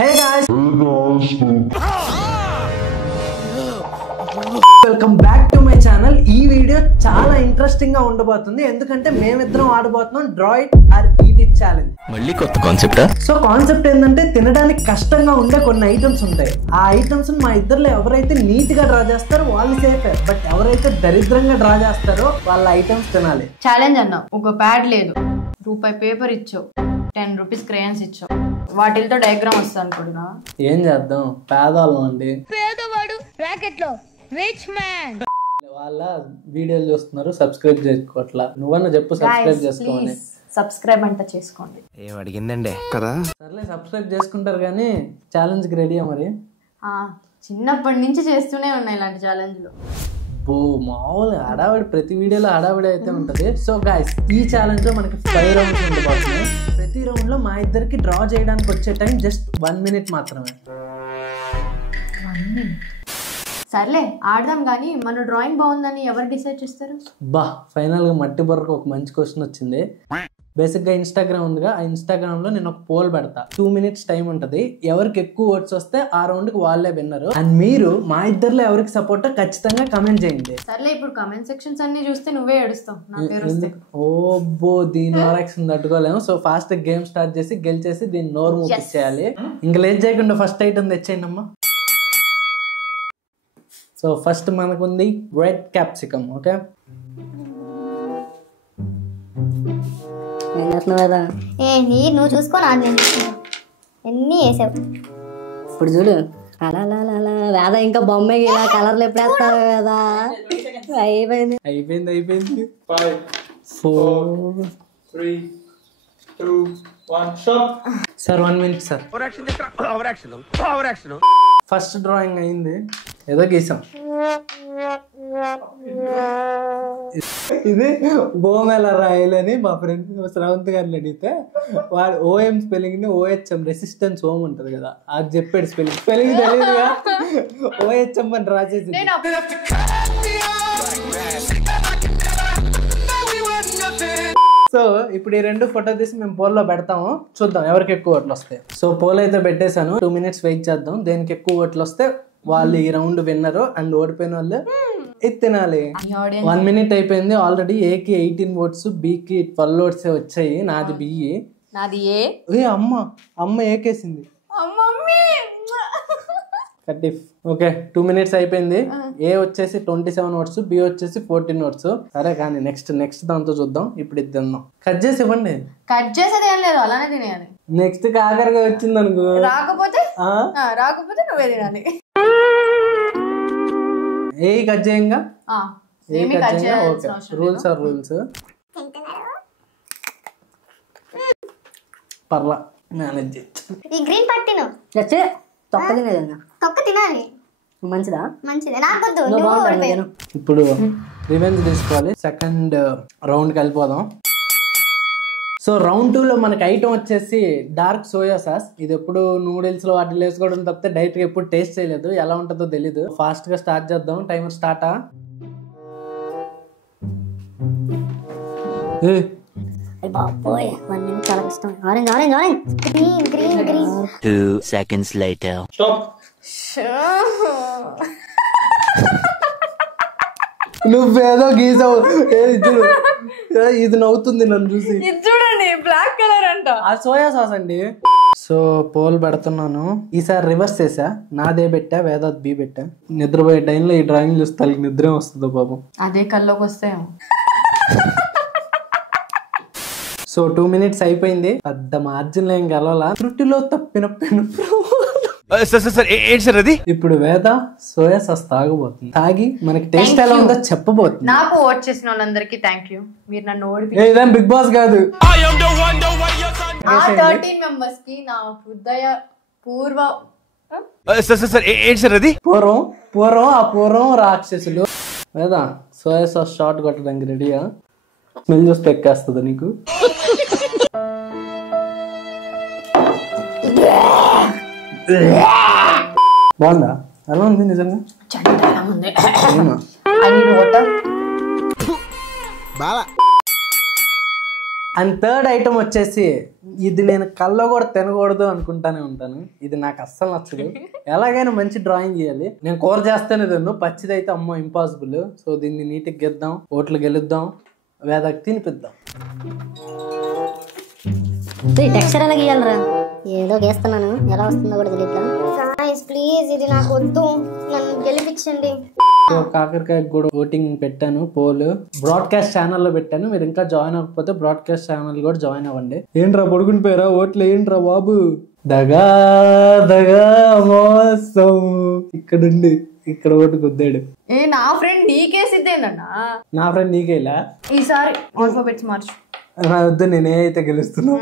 Hey guys, welcome back to my channel. ఈ video చాలా interesting గా ఉండబోతుంది ఎందుకంటే మేమిద్దరం ఆడబోతున్నాం draw it or eat it challenge. మళ్ళీ కొత్త కాన్సెప్ట్. సో కాన్సెప్ట్ ఏంటంటే తినడానికి కష్టంగా ఉండే కొన్ని ఐటమ్స్ ఉంటాయి. ఆ ఐటమ్స్ మా ఇద్దరులో ఎవరైతే నీట్ గా డ్రా చేస్తారో వాళ్ళు సేఫ్, బట్ ఎవరైతే దరిద్రంగా డ్రా చేస్తారో వాళ్ళ ఐటమ్స్ తినాలి. ఛాలెంజ్ అన్నా, ఒక ప్యాడ్ లేదు, రూపాయి పేపర్ ఇచ్చావు, 10 రూపీస్ క్రేయన్స్ ఇచ్చావు, వాటితో డయాగ్రామ్ వస్తా అనుకుంటున్నా. ఏం చేద్దాం, పేదవాళ్ళం అండి. పేదవాడు బ్రాకెట్ లో రిచ్ మ్యాన్. వాళ్ళ వీడియోలు చూస్తున్నారు, సబ్స్క్రైబ్ చేసుకోవట్లా. నువ్వన్నా చెప్పు సబ్స్క్రైబ్ చేసుకోమని. సబ్స్క్రైబ్ అంతా చేసుకోండి. ఏం అడిగిందండి కదా. సర్లే సబ్స్క్రైబ్ చేసుకుంటారు కానీ ఛాలెంజ్ కి రెడీయా మరి? చిన్నప్పటి నుంచి చేస్తూనే ఉన్నాయి ఇలాంటి ఛాలెంజ్లు. మామూలు హడావిడి, ప్రతి వీడియోలో హడావిడి అయితే ఉంటది. సో గైస్, ఈ ఛాలెంజ్ లో మనకి 5 రౌండ్స్ ఉండబోతున్నాయి. ప్రతి రౌండ్ లో మా ఇద్దరికి డ్రా చేయడానికి వచ్చే టైం జస్ట్ 1 మినిట్ మాత్రమే. సర్లే ఆడదాం, కానీ మన డ్రాయింగ్ బాగుందని ఎవరు డిసైడ్ చేస్తారు? ఫైనల్ గా మట్టి బొర్రకు ఒక మంచి క్వశ్చన్ వచ్చింది. బేసిక్ గా ఇన్స్టాగ్రామ్ ఉందిగా, ఆ ఇన్స్టాగ్రామ్ లో నేను ఒక పోల్ పెడతా. 2 మినిట్స్ టైం ఉంటది. ఎవరికి ఎక్కువ ఓట్స్ వస్తే ఆ రౌండ్ కి వాళ్ళే విన్నరు. అండ్ మీరు మా ఇద్దరులో ఎవరికి సపోర్ట్ ఖచ్చితంగా కమెంట్ చేయండి. సర్లే, ఇప్పుడు కమెంట్ సెక్షన్స్ అన్ని చూస్తే నువ్వే ఏడుస్తావు. నా పేరు దీని నోరాక్షన్ తట్టుకోలేము. సో ఫాస్ట్ గేమ్ స్టార్ట్ చేసి గెలిచేసి దీన్ని నోరు ముప్పించేయాలి. ఇంకా లేట్ చేయకుండా ఫస్ట్ ఐటమ్ తెచ్చేయండి అమ్మా. సో ఫస్ట్ మనకుంది రెడ్ క్యాప్సికమ్. ఓకే, ఏంటి నువ్వు చూసుకోనా? ఎన్ని వేసావు ఇప్పుడు చూడు. అలా వేద ఇంకా బొమ్మ ఇలా కలర్లు ఎప్పుడు వేస్తావు కదా. అయిపోయింది. 5 4 3 2 1 sir 1 minute sir. First drawing అయింది, ఏదో గీసాం. ఇది బోమ్ ఎలా రాయాలని మా ఫ్రెండ్ శ్రవంత్ గారిని అడిగితే వాడు ఓఎం స్పెల్లింగ్ ని ఓహెచ్ఎం రెసిస్టెన్స్ ఓం ఉంటది కదా, అది చెప్పాడు. స్పెల్లింగ్ తెలియదుగా, ఓహెచ్ఎం అని రాసేసి. సో ఇప్పుడు ఈ 2 ఫోటో తీసి మేము పోల్ లో పెడతాము, చూద్దాం ఎవరికి ఎక్కువ ఓట్లు వస్తాయి. సో పోల్ అయితే పెట్టేశాను. 2 మినిట్స్ వెయిట్ చేద్దాం. దేనికి ఎక్కువ ఓట్లు వస్తే వాళ్ళు ఈ రౌండ్ విన్నరు, అండ్ ఓడిపోయిన వాళ్ళు ఇది తినాలి. 1 మినిట్ అయిపోయింది ఆల్రెడీ. ఏకి 18 ఓట్స్, బికి 12 ఓట్స్ వచ్చాయి. నాది బియ్యి, నాది అమ్మ ఏకేసింది. ఓకే, 2 మినిట్స్ అయిపోయింది. ఏ వచ్చేసి 27 ఓట్స్, బి వచ్చేసి 14 ఓట్స్. సరే కానీ నెక్స్ట్ దాంతో చూద్దాం. ఇప్పుడు ఇది తిందాం. కట్ చేసి ఇవ్వండి. కట్ చేసేది ఏం లేదు, అలానే తినేయాలి. నెక్స్ట్ కాకరగా వచ్చింది అనుకో, రాకపోతే నువ్వే తినాలి. ఏ కట్ చేయంగా, ఓకే. Rules are rules. పర్లా మేనేజ్ చేయొచ్చు. ఈ గ్రీన్ పట్టిను తొక్క తినేదన్నా, తొక్క తినాలి. మంచిదా? మంచిదే, నాకు ఇప్పుడు రివెంజ్ తీసుకోవాలి. సెకండ్ రౌండ్ కి వెళ్ళిపోదాం. సో రౌండ్ 2 లో మనకి ఐటమ్ వచ్చేసి డార్క్ సోయా సాస్. ఇది ఎప్పుడు నూడిల్స్ లో వాటిలో వేసుకోవడం తప్పితే డైరెక్ట్ గా ఎప్పుడు టేస్ట్ చేయలేదు, ఎలా ఉంటుందో తెలీదు. ఫాస్ట్ గా స్టార్ట్ చేద్దాం. Timer start. బాబోయ్ 1 మినిట్ చాలా కష్టం. Orange orange orange. Green 2 seconds later. నువ్వేదో గీసావు. ఇది నవ్వుతుంది నన్ను చూసి. చూడండి, బ్లాక్ కలర్ అంట. ఆ సోయా సాస్ అండి. సో పోల్ పెడుతున్నాను. ఈసారి రివర్స్ చేసా, నాదే పెట్టా, వేదాత్ బి పెట్టా. నిద్రపోయే టైంలో ఈ డ్రాయింగ్ చూస్తే తల్లికి నిద్రే వస్తుందో పాపం. అదే కల్లోకి వస్తాయేమో. సో 2 మినిట్స్ అయిపోయింది. పెద్ద మార్జిన్ ఏం గెలవాలా. త్రుటిలో తప్పిన పెను. ఇప్పుడు వేద సోయా సాస్ తాగబోతుంది. తాగి మనకి టేస్ట్ ఎలా ఉందో చెప్పబోతుంది. నాకు ఓట్ చేసిన వాళ్ళందరికీ థ్యాంక్ యూ. మీరు నన్ను ఇదేం బిగ్ బాస్ కాదు. 13 మెంబర్స్ కి నా హృదయ పూర్వం రాక్షసులు. వేద సోయా సాస్ షార్ట్ కొట్టడానికి రెడీయా? స్మెల్ చూస్తే ఎక్కేస్తుందా నీకు? బాగుందా? ఎలా ఉంది నిజంగా? అండ్ థర్డ్ ఐటమ్ వచ్చేసి ఇది నేను కల్లో కూడా తినకూడదు అనుకుంటానే ఉంటాను. ఇది నాకు అస్సలు నచ్చదు. ఎలాగైనా మంచి డ్రాయింగ్ చేయాలి. నేను కూర చేస్తేనే తిన్ను, పచ్చిదైతే అమ్మో ఇంపాసిబుల్. సో దీన్ని నీట్గా గెద్దాం, ఓట్లు గెలుద్దాం, వేదకి తినిపిద్దాం. టెక్స్చర్ ఎలా గీయాలరా? ఏదో గీస్తున్నాను, ఎలా వస్తుందో కూడా తెలియట్లా. ప్లీజ్ ఇది నాకు వద్దు, నన్ను గెలిపించండి. సో కాకరకాయ కూడా ఓటింగ్ పెట్టాను, పోల్ బ్రాడ్కాస్ట్ ఛానల్లో పెట్టాను. మీరు ఇంకా జాయిన్ అవ్వకపోతే బ్రాడ్కాస్ట్ ఛానల్ కూడా జాయిన్ అవ్వండి. ఏంట్రా పడుకుని పోయారా? ఓట్లు ఏంట్రా బాబు? దగా దగా మోసం. ఇక్కడుండి ఇక్కడ ఓటు గుద్దాడు. నా ఫ్రెండ్ నీకేసిద్దేనన్నా? నా ఫ్రెండ్ నీకేలా? ఈసారి ఆల్ఫాబెట్స్ మార్చు. వద్దు, నేనే అయితే గెలుస్తున్నా.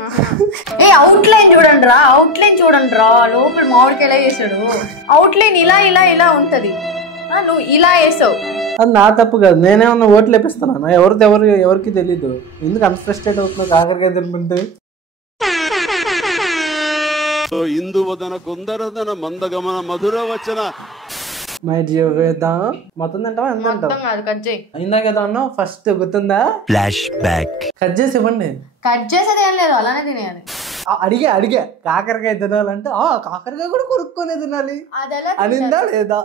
అవుట్ లైన్ చూడండి రా, అవుట్ లైన్ చూడండి రా. లోపల మామిడికి ఎలా చేసాడు? అవుట్ లైన్ ఇలా ఇలా ఇలా ఉంటది, నువ్వు ఇలా వేసావు. అది నా తప్పు కాదు, నేనేమన్నా ఓట్లు వేపిస్తున్నాను. ఎవరికి తెలీదు. ఎందుకు అంత ఫ్రస్ట్రేట్ అవుతున్నావు కాకరకాయ తినుకుంటే? ఇందువదన కుందరదన మందగమన మధుర వచన మై జీవిత మొత్తం తింటావా? ఎంత తింటావు? ఇందాకేదో అన్నావు ఫస్ట్, గుర్తుందా? Flash back. కట్ చేసి ఇవ్వండి. కట్ చేసేది ఏం లేదు, అలానే తినేయాలి. అడిగా కాకరకాయ తినాలంటే కాకరకాయ కూడా కొనుక్కొనే తినాలి అనిందా లేదా?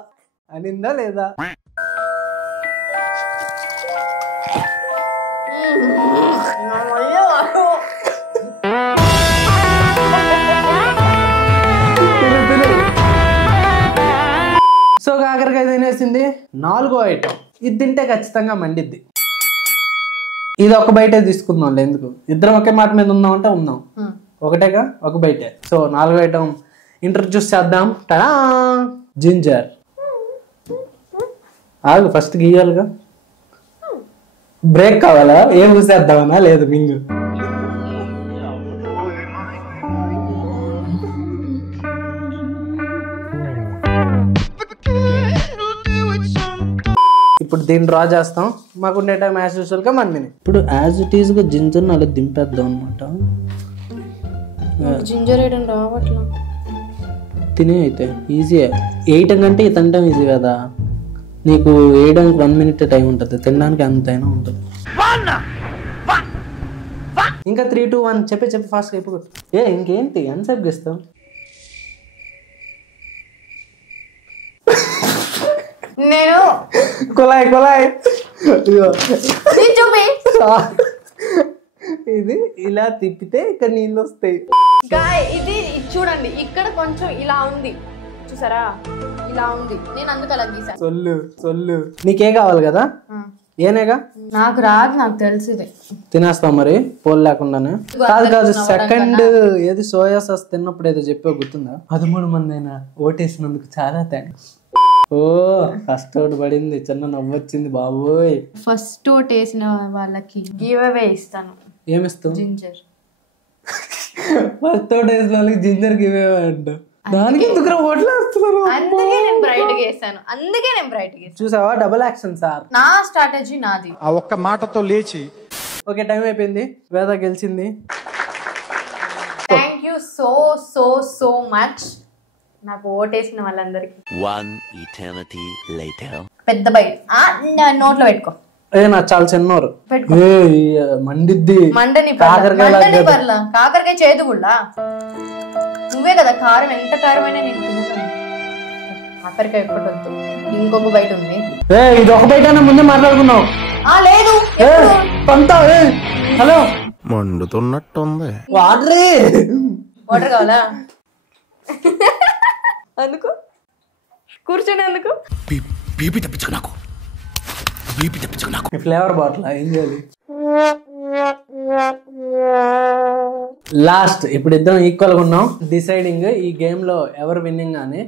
సో కాకరకాయ తినేసింది. 4వ ఐటమ్ ఇది తింటే ఖచ్చితంగా మండిద్ది. ఇది ఒక బయటే తీసుకుందాం. ఎందుకు ఇద్దరం ఒకే మాట మీద ఉందామంటే ఉందాం, ఒకటేగా ఒక బయటే. సో 4వ ఐటమ్ ఇంట్రడ్యూస్ చేద్దాం. Ta-da, ginger. ఆగు, ఫస్ట్ గీయాలిగా. బ్రేక్ కావాలా? ఏం చూసేద్దామనా? లేదు మింగు. ఇప్పుడు దీన్ని డ్రా చేస్తాం. మాకుండే టైం యాజ్ యూజువల్ గా 1 minute. ఇప్పుడు యాజ్ ఇట్ ఈస్ గా జింజర్ అలా దింపేద్దాం అనమాట. జింజర్ వేయడం రావట్లా. తినే అయితే ఈజీ. వేయటం కంటే తినడం ఈజీ కదా. నీకు వేయడానికి 1 minute టైం ఉంటుంది, తినడానికి అంతైనా ఉంటుంది. ఇంకా 3, 2, 1 చెప్పి ఫాస్ట్గా అయిపోయి. ఇంకేంటి ఎంతసేపు గీస్తాం? నేను కొలాయి చూపి. ఇది ఇలా తిప్పితే ఇక్కడ నీళ్ళు వస్తాయి. ఇది చూడండి, ఇక్కడ కొంచెం ఇలా ఉంది చూసారా, ఇలా ఉంది. నేను అందుకు అలా గీసాను. సొల్లు నీకే కావాలి కదా? ఏనేగా నాకు రాదు, నాకు తెలిసింది. తినేస్తావు మరి పోల్ లేకుండానే. కాదు సెకండ్ ఏది సోయా సాస్ తిన్నప్పుడు ఏదో చెప్పే గుర్తుందా? 13 మంది అయినా ఓటేసినందుకు చాలా థ్యాంక్స్. ఓ ఫస్ట్ ఓటు పడింది, చిన్న నవ్వొచ్చింది బాబోయ్. ఫస్ట్ ఓట్ వేసిన వాళ్ళకి గివ్ అవే ఇస్తాను. ఏమిస్తావు? జింజర్. ఫస్ట్ ఓట్ వేసిన వాళ్ళకి జింజర్ గివ్ అవే అంట. దానికి ఎందుకు ఓట్లు వేస్తున్నారు? అందుకే నేను బ్రైట్ గా వేసాను. చూసావా? Double action sir. నా స్ట్రాటజీ నాది. ఆ ఒక్క మాటతో లేచి. ఓకే, టైం అయిపోయింది. వేద గెలిచింది. Thank you so so so much నాకు ఓటేసిన వాళ్ళందరికి. 1 eternity later. పెద్ద బయట నోట్లో పెట్టుకో. నా చాలా చిన్నోరు మండిద్ది. మండని కాకరకాయ చేదు కూడా. నువ్వే కదా కారం, ఎంత కారమైనా నేను తింటాను. కాకరకాయ ఒక్కటి వద్దు, ఇంకొక బయట ఉంది. ఇది ఒక బయట ముందే మాట్లాడుకున్నావు. లేదు హలో, మండుతున్నట్టుంది. వాటర్ కావాలా? అందుకు కూర్చొని అందుకు ఫ్లేవర్ బాటిల్ ఏం చేయాలి? లాస్ట్ ఇప్పుడు ఇద్దరం ఈక్వల్ గా ఉన్నాం. డిసైడింగ్ ఈ గేమ్ లో ఎవరు విన్నింగ్ అని.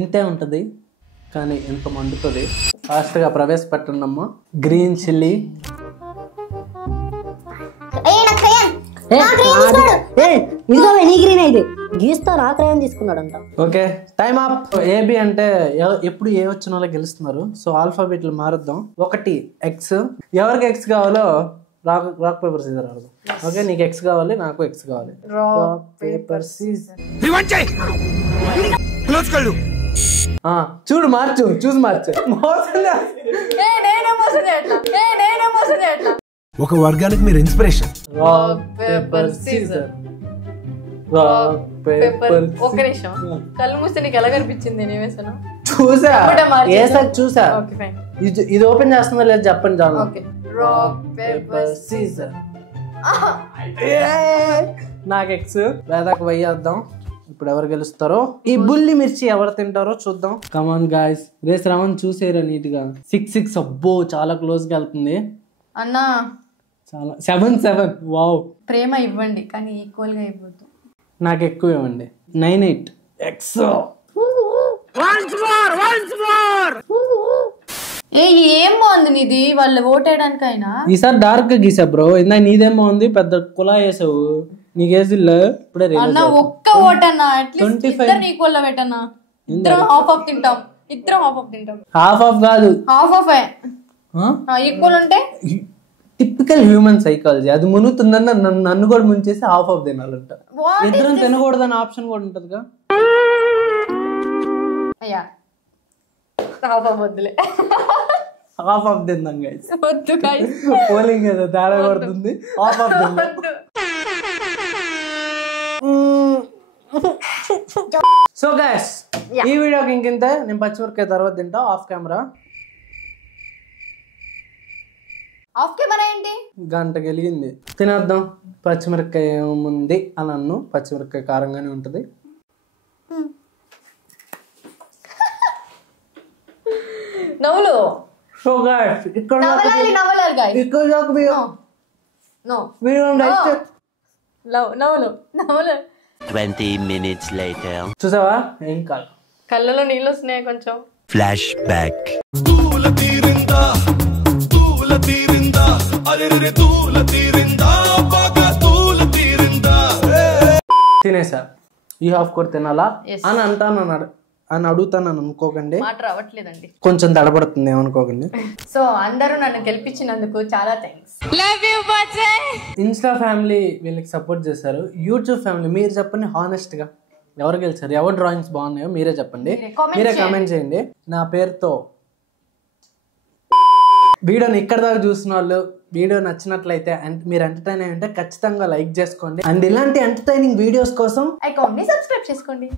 ఇంతే ఉంటది కానీ ఎంత మండుతుంది. ఫాస్ట్ గా ప్రవేశపెట్టండమ్మా. Green chilli. గీస్తా రాకరేం తీసుకున్నాడంట. Okay, time up. ఏబి అంటే ఎప్పుడు ఏ వచ్చిన వాళ్ళకి గెలుస్తున్నారు. సో ఆల్ఫాబెట్లు మారుద్దాం. 1 ఎక్స్. ఎవరికి ఎక్స్ కావాలో రాక్ పేపర్ సీజర్ ఆడదాం. ఓకే, నీకు ఎక్స్ కావాలి, నాకు ఎక్స్ కావాలి. Rock paper scissor. చూడు, చూసి మార్చు. ఒక వర్గానికి మీరు inspiration. Rock paper scissor. Rock paper. ఒక్క నిమిషం, కళ్ళు మూస్తే నీకు ఎలా కనిపించింది? నేను వేసాను చూసా, వేసాక చూసా. Okay fine. ఇది ఓపెన్ చేస్తుందా లేదు చెప్పండి John. Okay. Rock paper scissor. నాకు ఎక్స్, వేదాకు వేద్దాం. ఇప్పుడు ఎవరు గెలుస్తారో, ఈ బుల్లి మిర్చి ఎవరు తింటారో చూద్దాం. కమాన్ గాయ్స్, రేస్ రావణ్ చూసేరా నీట్ గా. 6-6. అబ్బో చాలా క్లోజ్ గా వెళ్తుంది అన్నా. చాలా 7-7. వావ్. ప్రేమ ఇవ్వండి కానీ ఈక్వల్ గా ఇవ్వద్దు. నాకు ఎక్కువ ఇవ్వండి. 9-8. ఎక్స్. ఏం బాగుంది నీది, వాళ్ళు ఓట్ వేయడానికైనా. ఈసారి డార్క్ గా గీసా బ్రో. ఇందాక నీదేం బాగుంది, పెద్ద కులా వేసావు. నీకేసిల్లా ఇప్పుడే అన్న ఒక్క ఓట్ అన్న, అట్లీస్ట్ ఇద్దరు ఈక్వల్ లో పెట్టన్నా. ఇద్దరం హాఫ్ ఆఫ్ తింటాం. ఇద్దరం హాఫ్ ఆఫ్ తింటాం. హాఫ్ ఆఫ్ కాదు, హాఫ్ ఆఫ్ ఈక్వల్ ఉంటే టిపికల్ హ్యూమన్ సైకాలజీ. అది మునుగుతుందని నన్ను కూడా ముంచేసి హాఫ్ ఆఫ్ తినాలంట. ఇద్దరం తినకూడదని ఆప్షన్ కూడా ఉంటదిగా. అయ్యా హాఫ్ ఆఫ్ వద్దులే, హాఫ్ ఆఫ్ తిందాం గైస్. వద్దు గైస్, పోలింగ్ కదా తేడా పడుతుంది. హాఫ్ ఆఫ్ తిందాం. సో గైస్, ఈ వీడియోకి ఇంకింత. నేను పచ్చిమిరకాయ తర్వాత తింటా ఆఫ్ కెమెరా. ఆఫ్ కెమెరా ఏంటి? గంట గెలిగింది. తినేద్దాం. పచ్చిమిరకాయ ఏముంది అని అన్ను. పచ్చిమిరకాయ కారంగానే ఉంటది. నవ్వులు. సో గైస్, ఇక్కడ నవ్వాలి గైస్. ఇక్కడ నో వీడియో నవ్వులు నవ్వులు. 20 minutes later. చూసావా, ఏం కాదు. కళ్ళలో నీళ్ళు వస్తున్నాయి కొంచెం. Flashback. తినేసా. ఈ హాఫ్ కూడా తినాలా అని అంటాను అని అడుగుతాను అనుకోకండి. మాట రావట్లేదండి, కొంచెం తడబడుతుంది, ఏమనుకోకండి. సో అందరూ నన్ను గెలిపించినందుకు చాలా థ్యాంక్స్. ఇన్స్టా ఫ్యామిలీ వీళ్ళకి సపోర్ట్ చేశారు. యూట్యూబ్ ఫ్యామిలీ మీరు చెప్పండి హానెస్ట్ గా ఎవరు గెలిచారు, ఎవరు డ్రాయింగ్స్ బాగున్నాయో మీరే చెప్పండి. మీరే కామెంట్ చేయండి. నా పేరుతో వీడియోని ఇక్కడ దాకా చూసిన వాళ్ళు, వీడియో నచ్చినట్లయితే మీరు ఎంటర్టైన్ అయ్యి ఉంటే ఖచ్చితంగా లైక్ చేసుకోండి. అండ్ ఇలాంటి ఎంటర్టైనింగ్ వీడియోస్ కోసం అకౌంట్ ని సబ్స్క్రైబ్ చేసుకోండి.